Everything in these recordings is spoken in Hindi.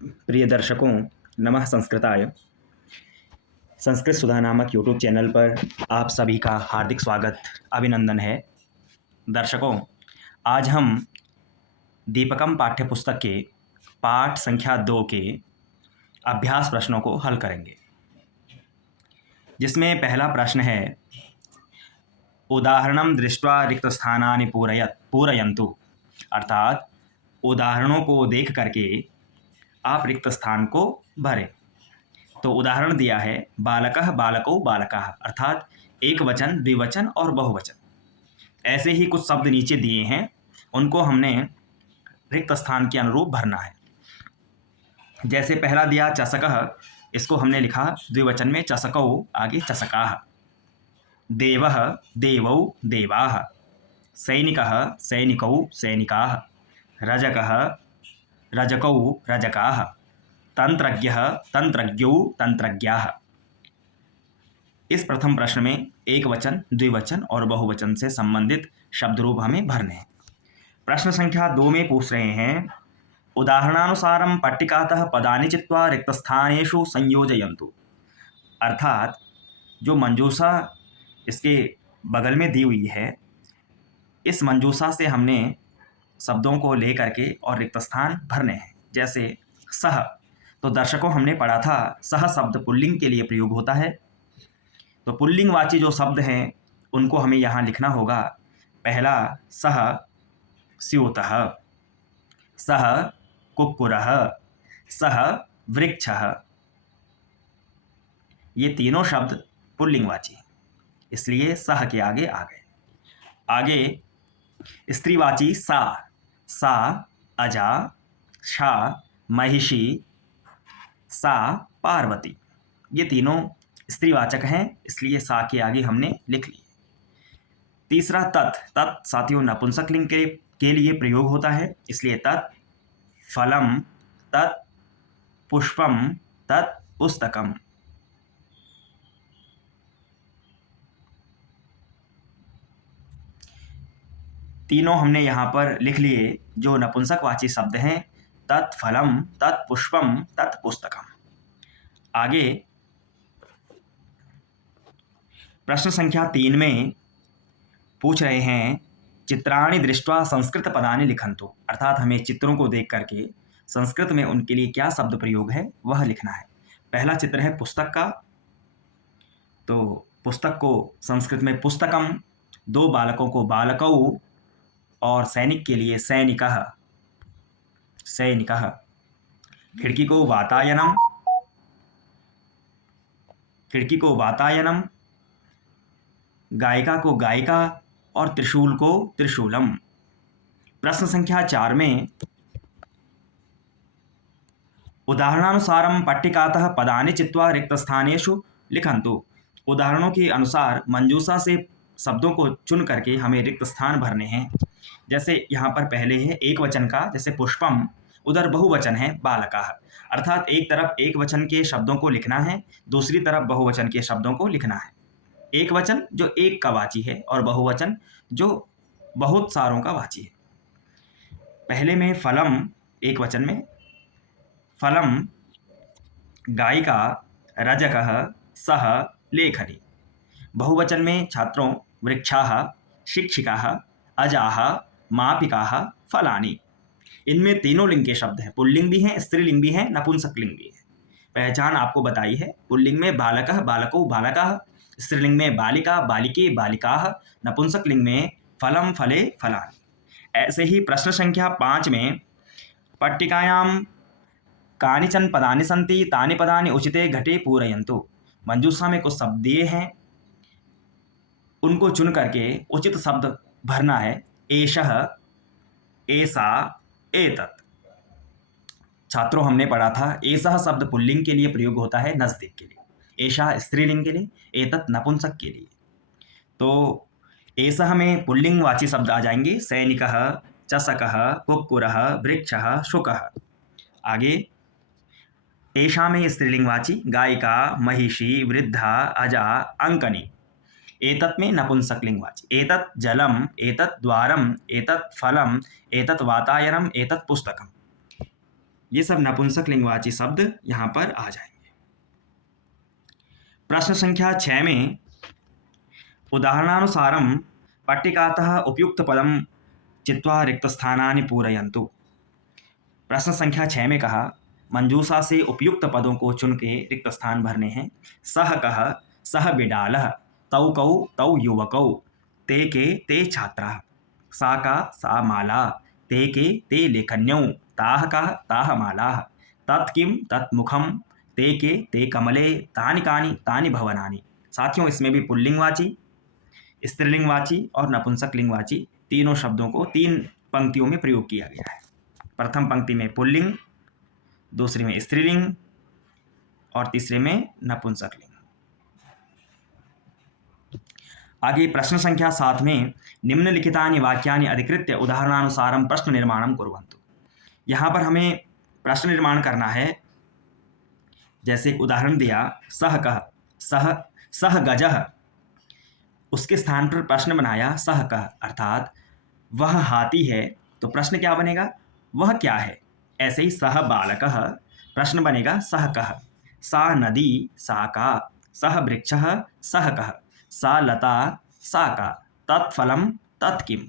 प्रिय दर्शकों, नमः संस्कृताय। संस्कृत सुधा नामक यूट्यूब चैनल पर आप सभी का हार्दिक स्वागत, अभिनंदन है। दर्शकों, आज हम दीपकम पाठ्यपुस्तक के पाठ संख्या 2 के अभ्यास प्रश्नों को हल करेंगे, जिसमें पहला प्रश्न है, उदाहरणं दृष्ट्वा रिक्तस्थानानि पूरयन्तु। अर्थात उदाहरणों को देख करके आप रिक्त स्थान को भरें। तो उदाहरण दिया है बालकः बालकौ बालकाः, अर्थात एक वचन, द्विवचन और बहुवचन। ऐसे ही कुछ शब्द नीचे दिए हैं, उनको हमने रिक्त स्थान के अनुरूप भरना है। जैसे पहला दिया चषकः, इसको हमने लिखा द्विवचन में चषकौ, आगे चषकाः। देवः देवौ देवाः। सैनिकः सैनिकौ सैनिकाः। रजकः रजकौ रजकाः। तंत्रज्ञः तंत्रज्ञौ तंत्रज्ञाः। इस प्रथम प्रश्न में एक वचन, द्विवचन और बहुवचन से संबंधित शब्द रूप हमें भरने हैं। प्रश्न संख्या 2 में पूछ रहे हैं, उदाहरणानुसारं पट्टिकातः पदानि चित्वा रिक्तस्थानेषु संयोजयन्तु। अर्थात जो मंजूषा इसके बगल में दी हुई है, इस मंजूषा से हमने शब्दों को ले करके और रिक्त स्थान भरने हैं। जैसे सह, तो दर्शकों हमने पढ़ा था सह शब्द पुल्लिंग के लिए प्रयोग होता है। तो पुल्लिंगवाची जो शब्द हैं उनको हमें यहाँ लिखना होगा। पहला सह स्यूतः, सह कुक्कुरः, सह वृक्षः। ये तीनों शब्द पुल्लिंगवाची हैं, इसलिए सह के आगे आ गए। आगे स्त्रीवाची सा, सा अजा, शा महिषी, सा पार्वती। ये तीनों स्त्रीवाचक हैं, इसलिए सा के आगे हमने लिख लिए। तीसरा तत्, तत् साथियों नपुंसक लिंग के लिए प्रयोग होता है, इसलिए तत् फलम, तत् पुष्पम, तत् पुस्तकम। तीनों हमने यहाँ पर लिख लिए जो नपुंसकवाची शब्द हैं, तत् फलम, तत् पुष्पम, तत् पुस्तकम। आगे प्रश्न संख्या 3 में पूछ रहे हैं, चित्राणि दृष्ट्वा संस्कृत पदानि लिखन्तु। अर्थात हमें चित्रों को देख करके संस्कृत में उनके लिए क्या शब्द प्रयोग है वह लिखना है। पहला चित्र है पुस्तक का, तो पुस्तक को संस्कृत में पुस्तकम, दो बालकों को बालकौ और सैनिक के लिए सैनिकः, सैनिकः। खिड़की को वातायनम, खिड़की को वातायनम। गायिका को गायिका और त्रिशूल को त्रिशूलम। प्रश्न संख्या 4 में, उदाहरणानुसारं पट्टिकातः पदानि चित्वा रिक्तस्थानेषु लिखन्तु। उदाहरणों के अनुसार मंजूषा से शब्दों को चुन करके हमें रिक्त स्थान भरने हैं। जैसे यहाँ पर पहले है एक वचन का, जैसे पुष्पम, उधर बहुवचन है बालकाः। अर्थात एक तरफ एक वचन के शब्दों को लिखना है, दूसरी तरफ बहुवचन के शब्दों को लिखना है। एक वचन जो एक का वाची है और बहुवचन जो बहुत सारों का वाची है। पहले में फलम, एक वचन में फलम गायिका, रजकः, सह लेखनी। बहुवचन में छात्रों वृक्षाः, शिक्षिकाः, अजाः, मापिकाः, फलानि। इनमें तीनों लिंग के शब्द हैं, पुल्लिंग भी हैं, स्त्रीलिंग भी हैं, नपुंसक लिंग भी है। पहचान आपको बताई है, पुल्लिंग में बालकः बालकौ बालकाः, स्त्रीलिंग में बालिका बालिके बालिकाः, नपुंसक लिंग में फलम फले फलानि। ऐसे ही प्रश्न संख्या 5 में, पट्टिकायां कानिचन पदानि सन्ति तानि पदानि उचिते घटे पूरयन्तु। मंजूषा में कुछ शब्द दिए हैं, उनको चुन करके उचित शब्द भरना है। एषः, एसा, एतत्। छात्रों हमने पढ़ा था एषः शब्द पुल्लिंग के लिए प्रयोग होता है नजदीक के लिए, एषा स्त्रीलिंग के लिए, एतत् नपुंसक के लिए। तो एषः में पुल्लिंगवाची शब्द आ जाएंगे, सैनिकः, चषकः, कुक्कुरः, वृक्षः, शुकः। आगे एषा में स्त्रीलिंगवाची गायिका, महिषी, वृद्धा, अजा, अंकनी। एतत् में नपुंसक लिंगवाची, एतत् जलम, एतत् द्वारम, एतत् फलम, एतत् वातायनम, एतत् पुस्तकम। ये सब नपुंसक लिंगवाची शब्द यहाँ पर आ जाएंगे। प्रश्न संख्या 6 में उदाहरणानुसारं पट्टिकातः उपयुक्तपदं चित्वा रिक्तस्थानानि पूरयन्तु। प्रश्न संख्या 6 में कहा मंजूषा से उपयुक्त पदों को चुन के रिक्त स्थान भरने हैं। सह कह, सह बिडालः, तौ कौ, तौ युवकौ, ते के, ते छात्राः, सा का, सा माला, ते के, ते लेखन्यौ, ताः का, ताः मालाः, तत् किं, तत् मुखम, ते के, ते कमले, तानि कानि, तानि भवनानि। साथियों, इसमें भी पुल्लिंगवाची, स्त्रीलिंगवाची और नपुंसक लिंगवाची तीनों शब्दों को 3 पंक्तियों में प्रयोग किया गया है। प्रथम पंक्ति में पुल्लिंग, दूसरी में स्त्रीलिंग और तीसरे में नपुंसक लिंग। आगे प्रश्न संख्या 7 में निम्नलिखितानि वाक्यानि अधिकृत्य उदाहरणानुसारं प्रश्न निर्माणं कुर्वन्तु। यहाँ पर हमें प्रश्न निर्माण करना है। जैसे एक उदाहरण दिया, सह कह, सह गजः, उसके स्थान पर प्रश्न बनाया सह कह, अर्थात वह हाथी है, तो प्रश्न क्या बनेगा, वह क्या है। ऐसे ही सह बालकः, प्रश्न बनेगा सह कह। सा नदी, सा का, सह वृक्षः, सह कह, सा लता, सा का, तत्फलम, तत्किम।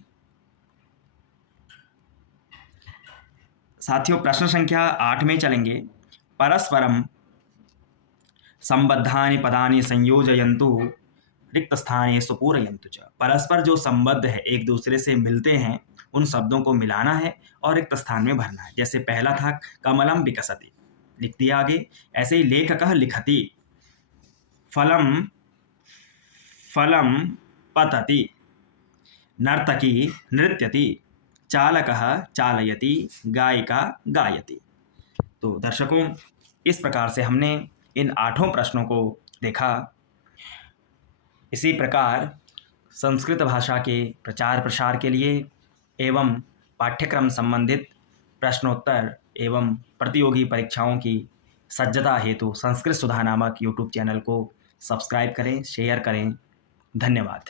साथियों, प्रश्न संख्या 8 में चलेंगे। परस्परम संबद्धानि पदानि संयोजयन्तु रिक्तस्थानेषु पूरयन्तु च। परस्पर जो संबद्ध है, एक दूसरे से मिलते हैं, उन शब्दों को मिलाना है और रिक्त स्थान में भरना है। जैसे पहला था कमलम विकसति, लिख दिया आगे। ऐसे ही लेखकः लिखति, फलम फलम पतति, नर्तकी नृत्यति, चालकः चालयति, गायिका गायति। तो दर्शकों, इस प्रकार से हमने इन 8 प्रश्नों को देखा। इसी प्रकार संस्कृत भाषा के प्रचार प्रसार के लिए एवं पाठ्यक्रम संबंधित प्रश्नोत्तर एवं प्रतियोगी परीक्षाओं की सज्जता हेतु संस्कृत सुधा नामक यूट्यूब चैनल को सब्सक्राइब करें, शेयर करें। धन्यवाद।